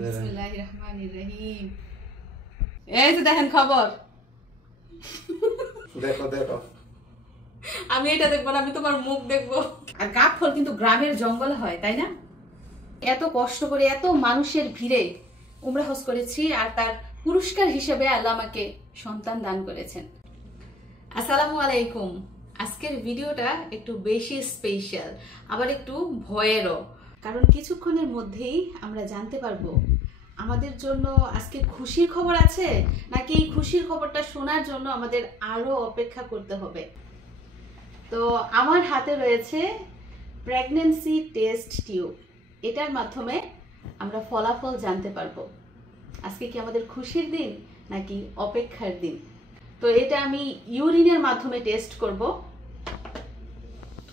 বিসমিল্লাহির রহমানির রহিম। এই যে দেখেন খবর। দেখো দেখো। আমি এটা দেখবো না, আমি তোমার মুখ দেখবো। আর গাবফল কিন্তু গ্রামের জঙ্গল হয়, তাই না? এত কষ্ট করে এত মানুষের ভিড়ে উমরা হজ করেছি, আর তার পুরস্কার হিসেবে আল্লাহ আমাকে সন্তান দান করেছেন। আসসালামু আলাইকুম। আজকের ভিডিওটা একটু বেশি স্পেশাল, আবার একটু ভয়েরও, কারণ কিছুক্ষণের মধ্যেই আমরা জানতে পারবো আমাদের জন্য আজকে খুশির খবর আছে নাকি এই খুশির খবরটা শোনার জন্য আমাদের আরো অপেক্ষা করতে হবে। তো আমার হাতে রয়েছে প্রেগন্যান্সি টেস্ট টিউব। এটার মাধ্যমে আমরা ফলাফল জানতে পারবো আজকে কি আমাদের খুশির দিন নাকি অপেক্ষার দিন। তো এটা আমি ইউরিনের মাধ্যমে টেস্ট করব।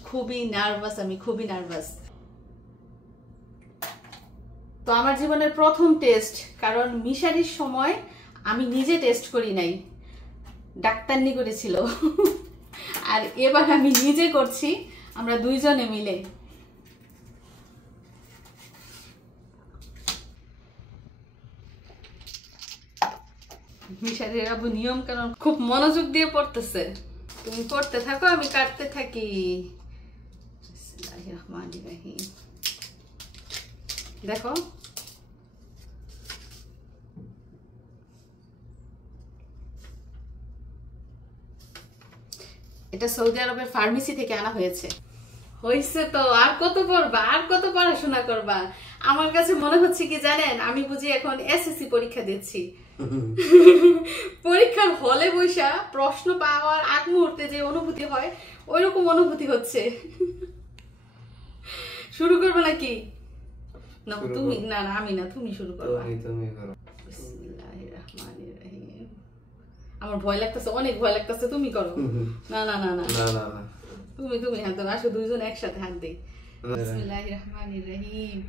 খুবই নার্ভাস, আমি খুবই নার্ভাস। তো আমার জীবনের প্রথম টেস্ট, কারণ মিশারির সময় আমি নিজে টেস্ট করি নাই, ডাক্তারনি করেছিল। আর এবার আমি নিজে করছি, আমরা দুইজনে মিলে। মিশারির আবু নিয়ম কানুন খুব মনোযোগ দিয়ে পড়তেছে। তুমি পড়তে থাকো, আমি কাটতে থাকি। বিসমিল্লাহির রহমানির রহিম। দেখো, এটা সৌদি আরবের ফার্মেসি থেকে আনা হয়েছে। হয়েছে তো, আর কত পড়বা, আর কত পড়াশোনা করবা? আমার কাছে মনে হচ্ছে কি জানেন, আমি বুঝি এখন এসএসসি পরীক্ষা দিচ্ছি। পরীক্ষার হলে বৈশা প্রশ্ন পাওয়ার আগ মুহূর্তে যে অনুভূতি হয়, ওইরকম অনুভূতি হচ্ছে। শুরু করবো নাকি? না তুমি, না না আমি না, তুমি শুরু করবা। বিসমিল্লাহির রহমানির রহিম। আমার ভয় লাগতেছে, অনেক ভয় লাগতেছে, তুমি করো। না না না না না না না, তুমি হাত ধরো, আসো দুইজন একসাথে হাত দেই। বিসমিল্লাহির রহমানির রহিম।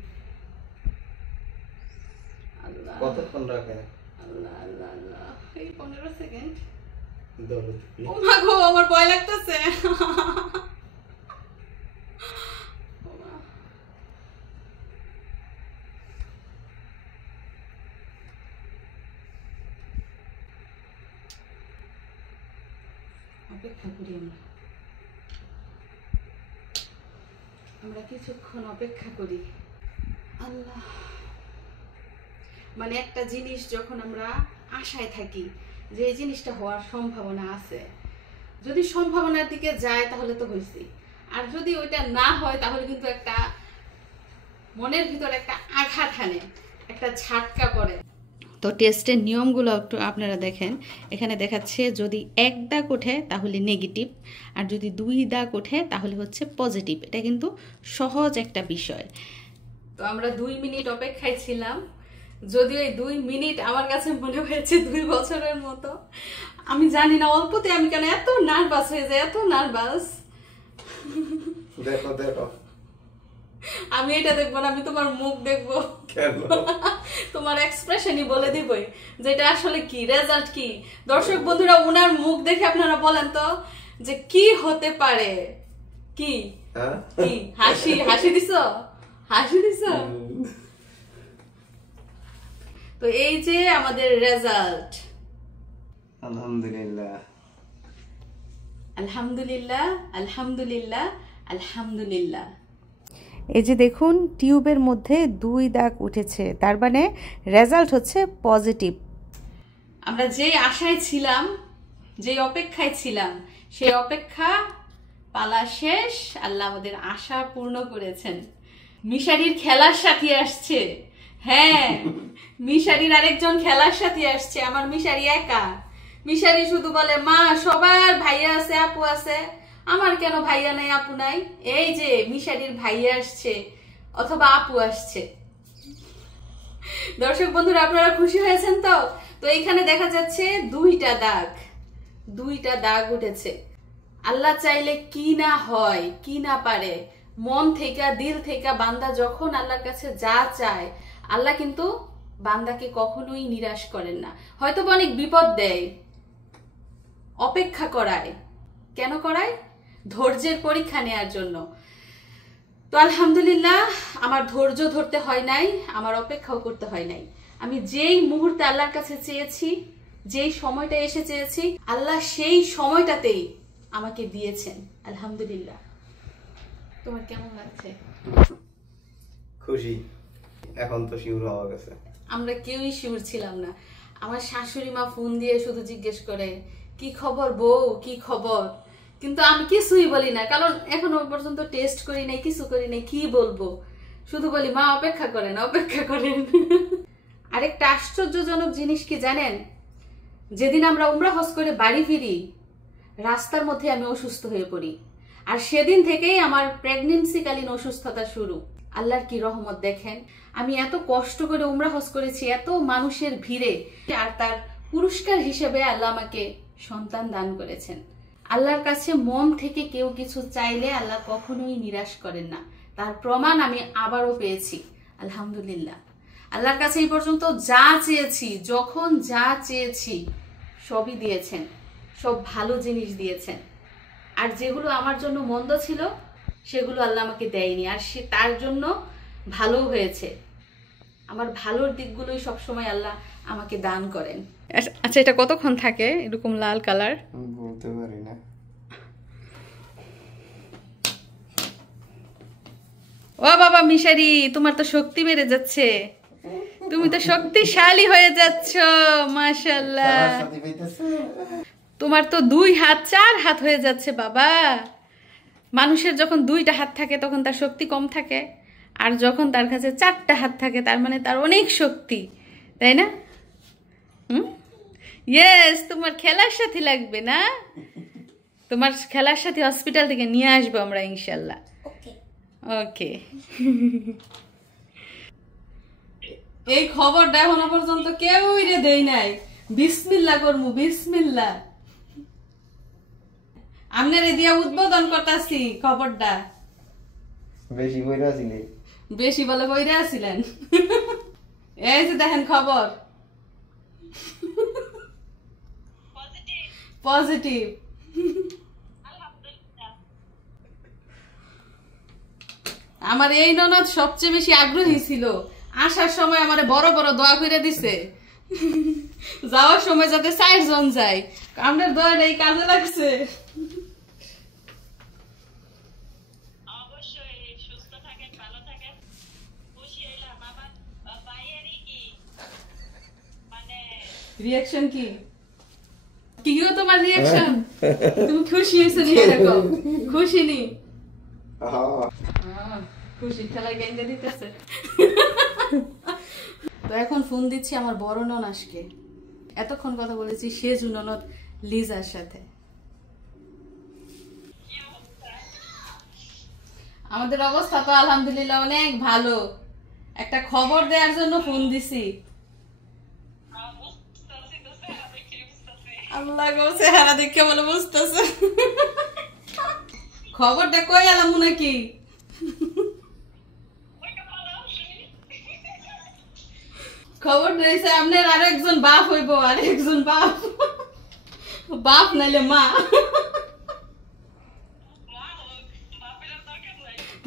আল্লাহ, কতক্ষণ রাখে? আল্লাহ আল্লাহ আল্লাহ, এই 15 সেকেন্ড। ধরো। ও মা গো, আমার ভয় লাগতেছে। অপেক্ষা করি আমরা কিছুক্ষণ অপেক্ষা করি। আল্লাহ, মানে একটা জিনিস যখন আমরা আশায় থাকি যে এই জিনিসটা হওয়ার সম্ভাবনা আছে, যদি সম্ভাবনার দিকে যায় তাহলে তো হয়েছে, আর যদি ওইটা না হয় তাহলে কিন্তু একটা মনের ভিতরে একটা আঘাত হানে, একটা ঝাটকা পড়ে। তো টেস্টের নিয়মগুলো একটু আপনারা দেখেন। এখানে দেখাচ্ছে যদি 1 দাগ ওঠে তাহলে নেগেটিভ, আর যদি 2 দাগ ওঠে তাহলে হচ্ছে পজিটিভ। এটা কিন্তু সহজ একটা বিষয়। তো আমরা 2 মিনিট অপেক্ষায় ছিলাম, যদিও এই 2 মিনিট আমার কাছে মনে হয়েছে 2 বছরের মতো। আমি জানি না অল্পতে আমি কেন এত নার্ভাস হয়ে যাই, এত নার্ভাস। দেখো দেখো। আমি এটা দেখবো না, আমি তোমার মুখ দেখবো। কেন? তোমার এক্সপ্রেশনই বলে দিবই যে এটা আসলে কি, রেজাল্ট কি। দর্শক বন্ধুরা, উনার মুখ দেখে আপনারা বলেন তো যে কি হতে পারে। কি কি হাসি, হাসি দিছো, হাসি দিছো। তো এই যে আমাদের রেজাল্ট। আলহামদুলিল্লাহ আলহামদুলিল্লাহ আলহামদুলিল্লাহ আলহামদুলিল্লাহ। এই যে দেখুন, টিউবের মধ্যে 2 দাগ উঠেছে, তার মানে রেজাল্ট হচ্ছে পজিটিভ। আমরা যে আশায় ছিলাম, যে অপেক্ষায় ছিলাম, সেই অপেক্ষা পালা শেষ। আল্লাহ আমাদের আশা পূর্ণ করেছেন। মিশারির খেলার সাথী আসছে। হ্যাঁ, মিশারির আরেকজন খেলার সাথী আসছে। আমার মিশারি একা। মিশারি শুধু বলে মা সবার ভাইয়া আছে, আপু আছে, আমার কেন ভাইয়া নাই, আপু নাই। এই যে মিশারির ভাইয়া আসছে অথবা আপু আসছে। দর্শক বন্ধুরা, আপনারা খুশি হয়েছেন তো? তো এইখানে দেখা যাচ্ছে 2টা দাগ, 2টা দাগ উঠেছে। আল্লাহ চাইলে কি না হয়, কি না পারে। মন থেকে, দিল থেকে বান্দা যখন আল্লাহর কাছে যা চায়, আল্লাহ কিন্তু বান্দাকে কখনোই নিরাশ করেন না। হয়তো অনেক বিপদ দেয়, অপেক্ষা করায়। কেন করায়? ধৈর্যের পরীক্ষা নেয়ার জন্য। তো আলহামদুলিল্লাহ, আমার ধৈর্য ধরতে হয় নাই, আমার অপেক্ষাও করতে হয় নাই। আমি যেই মুহূর্তে আল্লাহর কাছে চেয়েছি, যেই সময়টা এসে চেয়েছি, আল্লাহ সেই সময়টাতেই আমাকে দিয়েছেন। আলহামদুলিল্লাহ। তোমার কেমন লাগছে? খুশি। এখন তো শিওর হওয়া গেছে। আমরা কেউই শিওর ছিলাম না। আমার শাশুড়ি মা ফোন দিয়ে শুধু জিজ্ঞেস করে, কি খবর বউ, কি খবর? কিন্তু আমি কিছুই বলি না, কারণ এখনো পর্যন্ত টেস্ট করি নাই, কিছু করি নাই, কি বলবো? শুধু বলি মা অপেক্ষা করেন, অপেক্ষা করেন। আরেকটা আশ্চর্যজনক জিনিস কি জানেন? যেদিন আমরা উমরা হজ করে বাড়ি ফিরি, রাস্তার মধ্যে আমি অসুস্থ হয়ে পড়ি। আর সেদিন থেকেই আমার প্রেগনেন্সিকালীন অসুস্থতা শুরু। আল্লাহর কি রহমত দেখেন, আমি এত কষ্ট করে উমরা হজ করেছি এত মানুষের ভিড়ে, আর তার পুরস্কার হিসেবে আল্লাহ আমাকে সন্তান দান করেছেন। আল্লাহর কাছে মন থেকে কেউ কিছু চাইলে আল্লাহ কখনোই নিরাশ করেন না। তার প্রমাণ আমি আবারও পেয়েছি। আলহামদুলিল্লাহ। আল্লাহর কাছে এই পর্যন্ত যা চেয়েছি, যখন যা চেয়েছি সবই দিয়েছেন, সব ভালো জিনিস দিয়েছেন। আর যেগুলো আমার জন্য মন্দ ছিল সেগুলো আল্লাহ আমাকে দেয়নি, আর সে তার জন্য ভালো হয়েছে। আমার ভালোর দিকগুলোই সবসময় আল্লাহ আমাকে দান করেন। আচ্ছা, এটা কতক্ষণ থাকে এরকম লাল কালার? বলতে পারি না। ও বাবা মিশারি, তোমার তো শক্তি বেড়ে যাচ্ছে, তুমি তো শক্তিশালী হয়ে যাচ্ছ, মাশাআল্লাহ। তোমার তো 2 হাত 4 হাত হয়ে যাচ্ছে বাবা। মানুষের যখন 2টা হাত থাকে তখন তার শক্তি কম থাকে, আর যখন তার কাছে 4টা হাত থাকে তার মানে তার অনেক শক্তি, তাই না? ইয়েস, তোমার খেলার সাথী লাগবে না? তোমার খেলার সাথী হসপিটাল থেকে নিয়ে আসবো আমরা ইনশাল্লাহ। ওকে। এই খবরটা এখনো পর্যন্ত কেউই রে দেই নাই। বিসমিল্লাহ করমু, বিসমিল্লাহ। আপনারে দিয়া উদ্বোধন করতেছি খবরটা। বেশি বইরা ছিলে? বেশি বলে বইরা আছিলেন। এই যে দেখেন খবর, পজিটিভ। আমার এই ননদ সবচেয়ে বেশি আগ্রহী ছিল। আসার সময় আমারে বড় বড় দোয়া করে দিছে, যাওয়ার সময় যাতে 4 জন যায়। আপনার দোয়াটা এই কাজে লাগছে। রিঅ্যাকশন কি? কি গো তোমার রিঅ্যাকশন? তুমি খুশি হইছো নি? দেখো খুশি নি? খুশি খেলায় গেঞ্জে দিতেছে। তো এখন ফোন দিচ্ছি আমার বড় ননাসকে। এতক্ষণ কথা বলেছি সেজু ননদ লিজার সাথে। আমাদের অবস্থা তো আলহামদুলিল্লাহ অনেক ভালো। একটা খবর দেওয়ার জন্য ফোন দিছি। আল্লাহ গো, চেহারা দেখে বলে বুঝতেছে। খবরটা কই এলাম নাকি? খবর রয়েছে আপনার আরেকজন বাপ হইব, আরেকজন বাপ। বাপ নাইলে মা।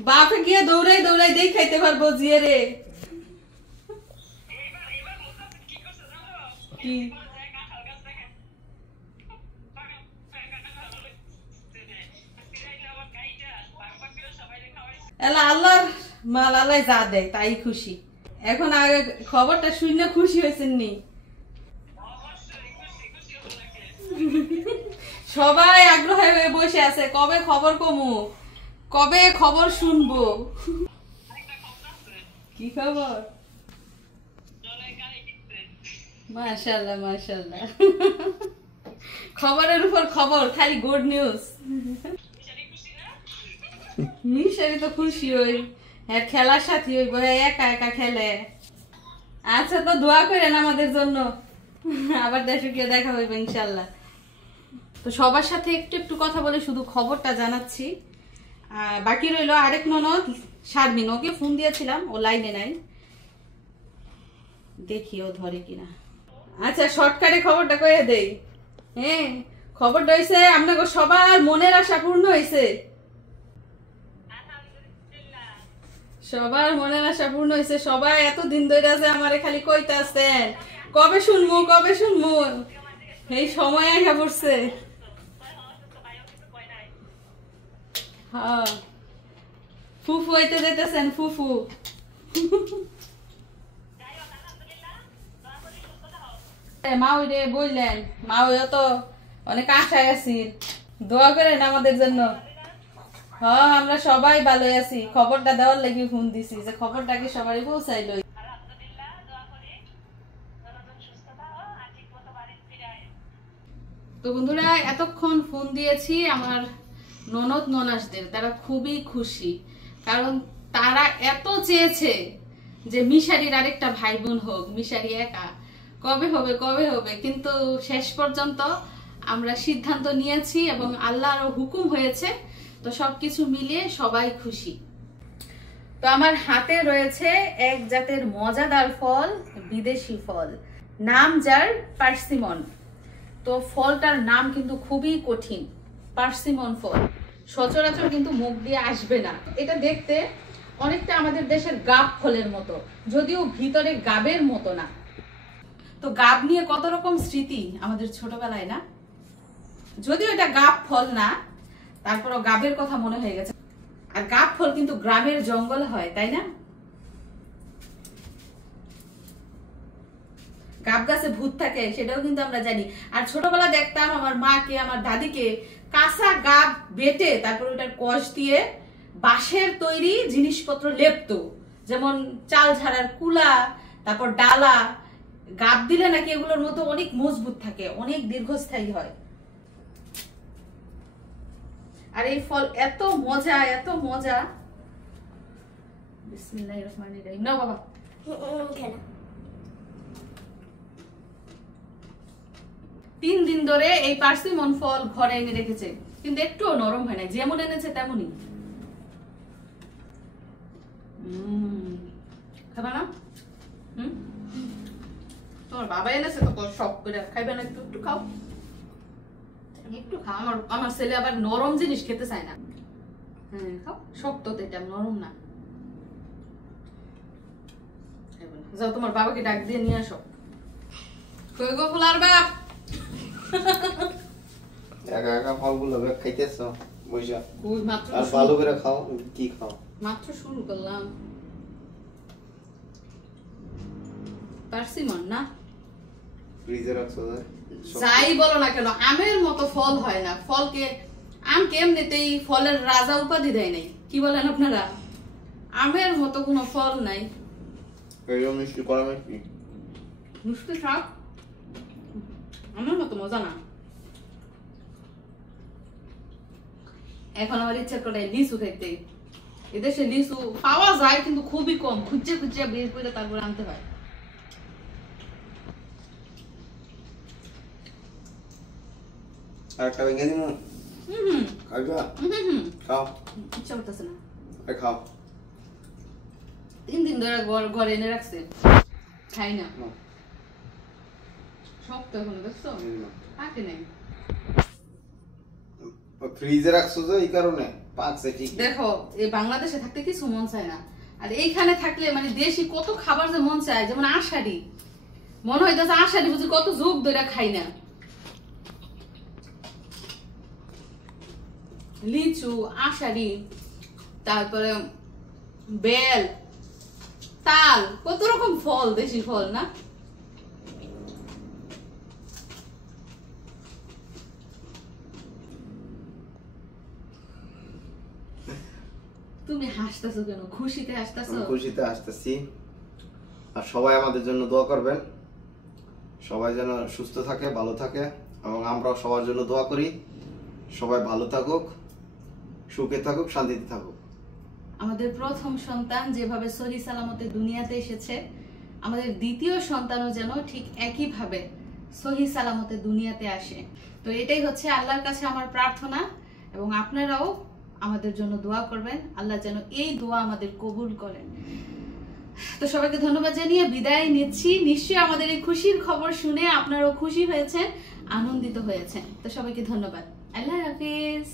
বাপে গিয়ে দৌড়াই দৌড়াই দেই খাইতে পারবো জিয়ে রে। কি আল্লাহর মাল আল্লাহ যা দেয় তাই খুশি। এখন আগে খবরটা শুনে খুশি হয়েছেন নি? সবাই আগ্রহে হয়ে বসে আছে, কবে খবর কমু, কবে খবর শুনবো। কি খবর? মাশাআল্লাহ মাশাআল্লাহ। খবরের উপর খবর, খালি গুড নিউজ। মিশারি তো খুশি হই, হ্যাঁ খেলার সাথী হইব, একা একা খেলে। আচ্ছা, তো দোয়া করেন আমাদের জন্য, আবার দেশকে দেখা হইবে ইনশাল্লাহ। তো সবার সাথে একটু একটু কথা বলে শুধু খবরটা জানাচ্ছি। বাকি রইল আরেক ননদ শারমিন, ওকে ফোন দিয়েছিলাম, ও লাইনে নাই, দেখি ও ধরে কিনা। আচ্ছা, শর্টকাটে খবরটা কয়ে দেই। হ্যাঁ, খবরটা হয়েছে আপনাকে সবার মনের আশা পূর্ণ হয়েছে। সবার মনের আশা পূর্ণ হয়েছে। সবাই এতদিন ধরে আছে আমারে খালি কইতাছেন কবে শুনবো কবে শুনবো, এই সময় আসা পড়ছে। হ্যাঁ, ফুফু হইতে যেতেছেন, ফুফু। মা ওই রে বললেন, মা ওই তো অনেক আশায় আছি, দোয়া করেন আমাদের জন্য। হ্যাঁ, আমরা সবাই ভালো আছি। খবরটা দেওয়ার লাগি ফোন দিছি যে খবরটাকে সবাই পৌঁছাইলো। তো বন্ধুরা, এতক্ষণ ফোন দিয়েছি আমার ননদ ননাসদের, তারা খুবই খুশি, কারণ তারা এত চেয়েছে যে মিশারির আরেকটা ভাই বোন হোক, মিশারি একা কবে হবে কবে হবে, কিন্তু শেষ পর্যন্ত আমরা সিদ্ধান্ত নিয়েছি এবং আল্লাহর হুকুম হয়েছে। তো সবকিছু মিলিয়ে সবাই খুশি। তো আমার হাতে রয়েছে এক জাতের মজাদার ফল, বিদেশি ফল, নাম যার পার্সিমন। তো ফলটার নাম কিন্তু খুবই কঠিন, পার্সিমন ফল, সচরাচর কিন্তু মুখ দিয়ে আসবে না। এটা দেখতে অনেকটা আমাদের দেশের গাব ফলের মতো, যদিও ভিতরে গাবের মতো না। তো গাব নিয়ে কত রকম স্মৃতি আমাদের ছোটবেলায় না, যদিও এটা গাব ফল না, তারপরও গাবের কথা মনে হয়ে গেছে। আর গাব ফল কিন্তু গ্রামের জঙ্গল হয়, তাই না? গাব গাছে ভূত থাকে সেটাও কিন্তু আমরা জানি। আর ছোটবেলা দেখতাম আমার মাকে, আমার দাদিকে কাঁচা গাব বেটে তারপর ওটার কষ দিয়ে বাঁশের তৈরি জিনিসপত্র লেপতো, যেমন চাল ঝাড়ার কুলা, তারপর ডালা। গাব দিলে নাকি এগুলোর মতো অনেক মজবুত থাকে, অনেক দীর্ঘস্থায়ী হয়। আর এই ফল এত মজা, এত মজা। বিসমিল্লাহির রহমানির রহিম। নাও বাবা। 3 দিন ধরে এই পার্সিমন ফল ঘরে এনে রেখেছে, কিন্তু একটুও নরম হয় না, যেমন এনেছে তেমনই। খাবা না? তোমার বাবা এনেছে তো সব করে খাইবে না? একটু একটু খাও, একটু খাও। আমার ছেলে আবার নরম জিনিস খেতে চায় না। হ্যাঁ খাও, শক্ত তো এটা, নরম না। যাও তোমার বাবাকে ডাক দিয়ে নিয়ে আসো। কই গো ফুলার বাপ, একা একা ফলগুলো খাইতেছ বইসা? কই মাত্র আর ভালো করে খাও। কি খাও? মাত্র শুরু করলাম। পার্সিমন না, ফ্রিজে রাখছো? যাই বলো না কেন, আমের মতো ফল হয় না। ফলকে, আমকে এমনিতেই ফলের রাজা উপাধি দেয় নাই, কি বলেন আপনারা? আমের মতো কোনো ফল নাই। মিষ্টি করা মিষ্টি, মিষ্টি শাক আমার মতো মজা না। এখন আমার ইচ্ছা করে লিচু খাইতে। এদেশে লিচু পাওয়া যায় কিন্তু খুবই কম, খুঁজে খুঁজে বের করে তারপর আনতে হয়। আর একটা ভেঙে দিন। খাইবা? খাও। ইচ্ছা করতেছে না। খাও। 3 দিন ধরে ঘরে এনে রাখছে, খাই না। শক্ত এখন দেখছো, থাকে নাই। ফ্রিজে রাখছো যে এই কারণে পাকছে ঠিক। দেখো, এই বাংলাদেশে থাকতে কিছু মন চায় না, আর এইখানে থাকলে মানে দেশি কত খাবার যে মন চায়। যেমন আষাঢ়ি, মনে হইতেছে আষাঢ়ি বুঝি কত যুগ ধরে খাই না। লিচু, আষাঢ়ি, তারপরে বেল, তাল, কত রকম ফল, দেশি ফল না? তুমি হাসতেছো কেন? খুশিতে হাসতেছো? খুশিতে হাসতেছি। আর সবাই আমাদের জন্য দোয়া করবেন, সবাই যেন সুস্থ থাকে, ভালো থাকে, এবং আমরাও সবার জন্য দোয়া করি। সবাই ভালো থাকুক, সুখে থাকুক, শান্তিতে থাকুক। আমাদের প্রথম সন্তান যেভাবে সহি সালামতে দুনিয়াতে এসেছে, আমাদের দ্বিতীয় সন্তানও যেন ঠিক একইভাবে সহি সালামতে দুনিয়াতে আসে। তো এটাই হচ্ছে আল্লাহর কাছে আমার প্রার্থনা, এবং আপনারাও আমাদের জন্য দোয়া করবেন, আল্লাহ যেন এই দোয়া আমাদের কবুল করেন। তো সবাইকে ধন্যবাদ জানিয়ে বিদায় নিচ্ছি। নিশ্চয়ই আমাদের এই খুশির খবর শুনে আপনারাও খুশি হয়েছেন, আনন্দিত হয়েছেন। তো সবাইকে ধন্যবাদ। আল্লাহ হাফিজ।